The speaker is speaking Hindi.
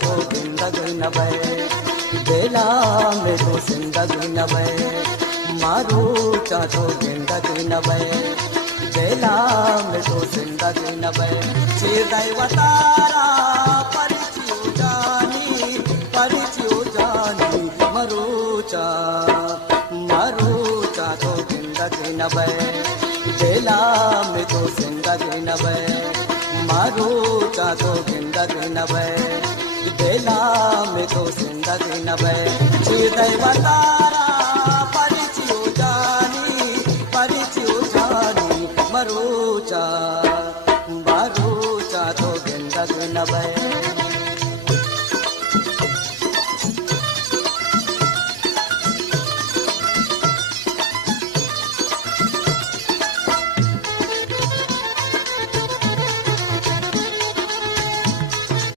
तो जिंदगी न बे बेला में तो जिंदगी न बे मारू तो जिंदगी न बे बेला में तो जिंदगी न बे दैवतारा परिचियो जानी मरूचा तो जिंदगी न बे बेला में तो जिंदगी न बे मारूचा तो जिंदगी न बे बेला में तो जिंदगी न बे दैवतारा परिचियो जानी मरूचा तो जिंदगी न बे